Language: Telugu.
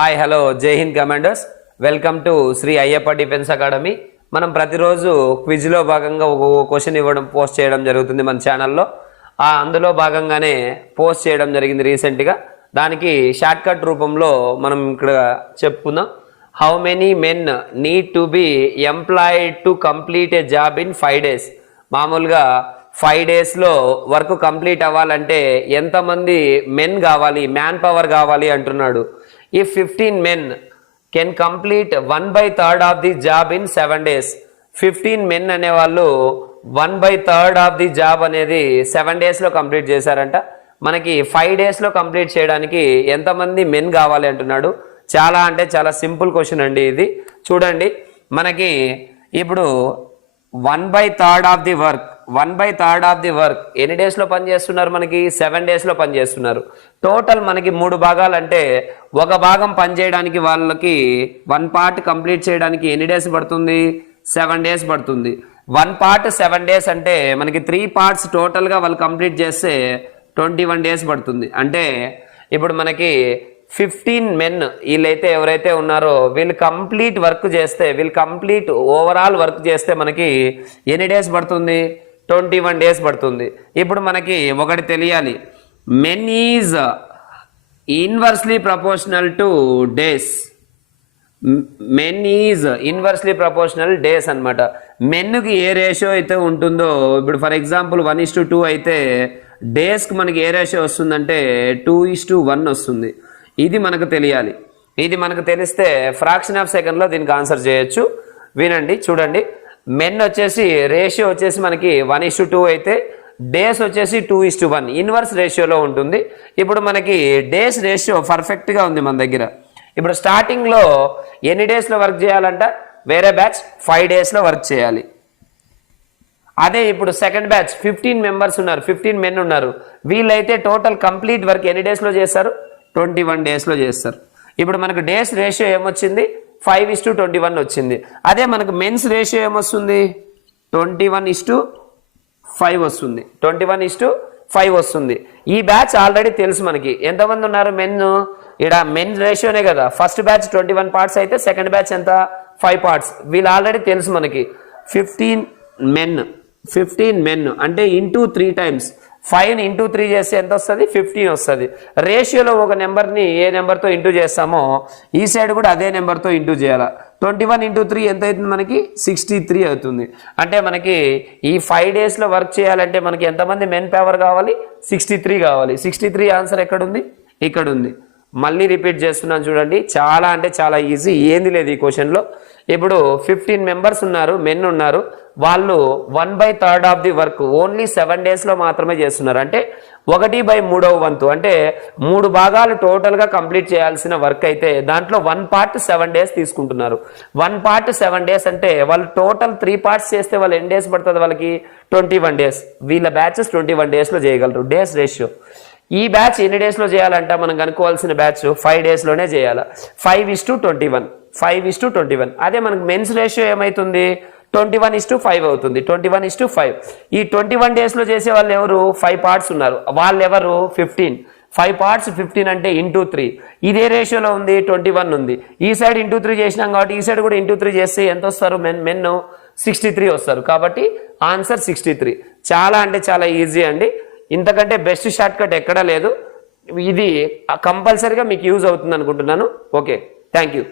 హాయ్ హలో జై Hind commanders. Welcome to Shri Ayyappa defence academy. మనం ప్రతిరోజు క్విజ్లో భాగంగా ఒక క్వశ్చన్ ఇవ్వడం పోస్ట్ చేయడం జరుగుతుంది మన ఛానల్లో. అందులో భాగంగానే పోస్ట్ చేయడం జరిగింది రీసెంట్గా. దానికి షార్ట్ కట్ రూపంలో మనం ఇక్కడ చెప్పుకుందాం. How many men need to be employed to complete A job in 5 days? మామూలుగా 5 daysలో వర్క్ కంప్లీట్ అవ్వాలంటే ఎంతమంది మెన్ కావాలి, మ్యాన్ పవర్ కావాలి అంటున్నాడు. If 15 men can complete 1/3 of the job in 7 days, 15 men అనే వాళ్ళు 1/3 of the job అనేది 7 daysలో కంప్లీట్ చేశారంట. మనకి 5 daysలో కంప్లీట్ చేయడానికి ఎంతమంది మెన్ కావాలి అంటున్నాడు. చాలా అంటే చాలా సింపుల్ క్వశ్చన్ అండి ఇది. చూడండి, మనకి ఇప్పుడు 1/3 of the work 1/3 of the work ఎన్ని డేస్లో పనిచేస్తున్నారు? మనకి 7 daysలో పనిచేస్తున్నారు. టోటల్ మనకి 3 భాగాలు అంటే ఒక భాగం పనిచేయడానికి వాళ్ళకి 1 part కంప్లీట్ చేయడానికి ఎన్ని డేస్ పడుతుంది? 7 days పడుతుంది. 1 part 7 days అంటే మనకి 3 parts టోటల్గా వాళ్ళు కంప్లీట్ చేస్తే 21 days పడుతుంది. అంటే ఇప్పుడు మనకి 15 men వీళ్ళైతే ఎవరైతే ఉన్నారో వీళ్ళు కంప్లీట్ వర్క్ చేస్తే, వీళ్ళు కంప్లీట్ ఓవరాల్ వర్క్ చేస్తే మనకి ఎన్ని డేస్ పడుతుంది? 21 days పడుతుంది. ఇప్పుడు మనకి ఒకటి తెలియాలి, men is inversely proportional two days. Men is inversely proportional days అనమాట. మెన్కి ఏ రేషియో అయితే ఉంటుందో, ఇప్పుడు ఫర్ ఎగ్జాంపుల్ 1:2 అయితే డేస్కి మనకి ఏ రేషియో వస్తుందంటే 2:1 వస్తుంది. ఇది మనకు తెలియాలి. ఇది మనకు తెలిస్తే ఫ్రాక్షన్ ఆఫ్ సెకండ్లో దీనికి ఆన్సర్ చేయొచ్చు. వినండి, చూడండి. మెన్ వచ్చేసి రేషియో వచ్చేసి మనకి 1:2 అయితే డేస్ వచ్చేసి 2:1 ఇన్వర్స్ రేషియోలో ఉంటుంది. ఇప్పుడు మనకి డేస్ రేషియో పర్ఫెక్ట్గా ఉంది మన దగ్గర. ఇప్పుడు స్టార్టింగ్లో ఎన్ని డేస్లో వర్క్ చేయాలంట? వేరే బ్యాచ్ 5 daysలో వర్క్ చేయాలి. అదే ఇప్పుడు సెకండ్ బ్యాచ్ 15 members ఉన్నారు, 15 men ఉన్నారు. వీళ్ళైతే టోటల్ కంప్లీట్ వర్క్ ఎన్ని డేస్లో చేస్తారు? 21 daysలో చేస్తారు. ఇప్పుడు మనకు డేస్ రేషియో ఏమొచ్చింది? 5:21 వచ్చింది. అదే మనకు మెన్స్ రేషియో ఏమొస్తుంది? 21:5 వస్తుంది. 21:5 వస్తుంది. ఈ బ్యాచ్ ఆల్రెడీ తెలుసు మనకి ఎంతమంది ఉన్నారు మెన్. ఇక్కడ మెన్ రేషియోనే కదా. ఫస్ట్ బ్యాచ్ 21 parts అయితే సెకండ్ బ్యాచ్ ఎంత? 5 parts. వీళ్ళు ఆల్రెడీ తెలుసు మనకి. 15 men అంటే ఇంటూ 3 times 5ని ఇంటూ 3 చేస్తే ఎంత వస్తుంది? 15 వస్తుంది. రేషియోలో ఒక నెంబర్ని ఏ నెంబర్తో ఇంటూ చేస్తామో ఈ సైడ్ కూడా అదే నెంబర్తో ఇంటూ చేయాలి. 21 × 3 ఎంత అవుతుంది? మనకి 63 అవుతుంది. అంటే మనకి ఈ 5 daysలో వర్క్ చేయాలంటే మనకి ఎంతమంది మెన్ పవర్ కావాలి? 63 కావాలి. 63 ఆన్సర్ ఎక్కడుంది? ఇక్కడ ఉంది. మళ్ళీ రిపీట్ చేస్తున్నాను చూడండి. చాలా అంటే చాలా ఈజీ, ఏంది లేదు ఈ క్వశ్చన్లో. ఇప్పుడు 15 members ఉన్నారు, మెన్ ఉన్నారు. వాళ్ళు 1/3 ఆఫ్ ది వర్క్ ఓన్లీ 7 daysలో మాత్రమే చేస్తున్నారు. అంటే 1/3వ వంతు అంటే 3 భాగాలు టోటల్గా కంప్లీట్ చేయాల్సిన వర్క్ అయితే దాంట్లో 1 part 7 days తీసుకుంటున్నారు. 1 part 7 days అంటే వాళ్ళు టోటల్ 3 parts చేస్తే వాళ్ళు ఎన్ని డేస్ పడుతుంది? వాళ్ళకి 21 days. వీళ్ళ బ్యాచెస్ 21 daysలో చేయగలరు. డేస్ రేషియో ఈ బ్యాచ్ ఎన్ని డేస్లో చేయాలంట? మనం కనుక్కోవాల్సిన బ్యాచ్ 5 daysలోనే చేయాలి. 5:21. అదే మనకు మెన్స్ రేషియో ఏమవుతుంది? 21:5 అవుతుంది. 21:5. ఈ 21 daysలో చేసే వాళ్ళు ఎవరు? 5 parts ఉన్నారు. వాళ్ళు ఎవరు? 15. 5 parts 15 అంటే ఇంటూ 3. ఇదే రేషియోలో ఉంది, 21 ఉంది. ఈ సైడ్ ఇంటూ 3 చేసినాం కాబట్టి ఈ సైడ్ కూడా ఇంటూ 3 చేస్తే ఎంత వస్తారు? మెన్ 63 వస్తారు. కాబట్టి ఆన్సర్ 63. చాలా అంటే చాలా ఈజీ అండి. ఇంతకంటే బెస్ట్ షార్ట్ కట్ ఎక్కడా లేదు. ఇది కంపల్సరీగా మీకు యూజ్ అవుతుంది అనుకుంటున్నాను. Okay, thank you.